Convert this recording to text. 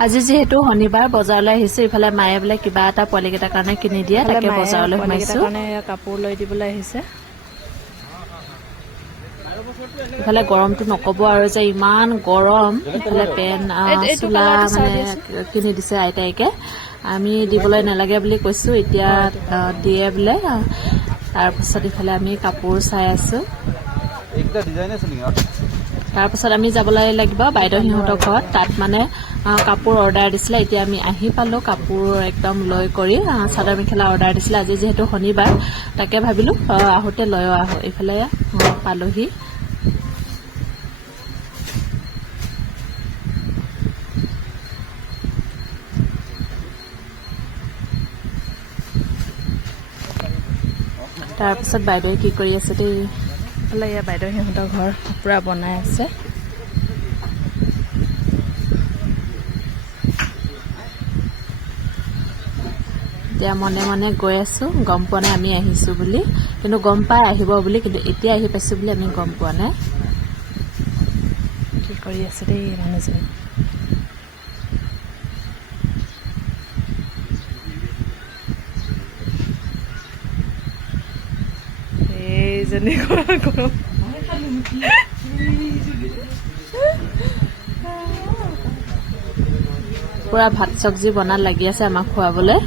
আজি যেহেতু শনিবাৰ বজাৰলৈ আহিছো ইফালে মায়ে বোলে কিবা এটা পোৱালিকেইটাৰ কাৰণে কিনি দিয়ে তাকে বজাৰলৈ সোমাইছো কাপোৰ লৈ দিবলৈ আহিছে ইফালে গৰমটো নকব আৰু যে ইমান গৰম ইফালে পেন চোলা মানে কিনি দিছে আইতাইকে আমি দিবলৈ নালাগে বুলি কৈছো এতিয়া দিয়ে বোলে তাৰপিছত ইফালে আমি কাপোৰ চাই আছো তাৰপিছত আমি যাবলৈ লাগিব বাইদেউ সিহঁতৰ ঘৰত তাত মানে কাপোৰ অৰ্ডাৰ দিছিলে এতিয়া আমি আহি পালো কাপোৰ একদম লৈ কৰি চাদৰ মেখেলা অৰ্ডাৰ দিছিলে আজি যেহেতু শনিবাৰ তাকে ভাবিলো আহোতে লৈ আহো ইফালে পালোহি তাৰপিছত বাইদেউ কি কৰি আছে দেই ইয়া বাইদেউ সিহঁতৰ ঘৰ পুৰা বনাই আছে এতিয়া মনে মনে গৈ আছো গম পোৱা নাই আমি আহিছো বুলি কিন্তু গম পাই আহিব বুলি কিন্তু এতিয়া আহি পাইছো বুলি আমি গম পোৱা নাই কি কৰি আছে দেই মানুহজনী এইজনী পুৰা ভাত চব্জি বনাত লাগি আছে আমাক খুৱাবলৈ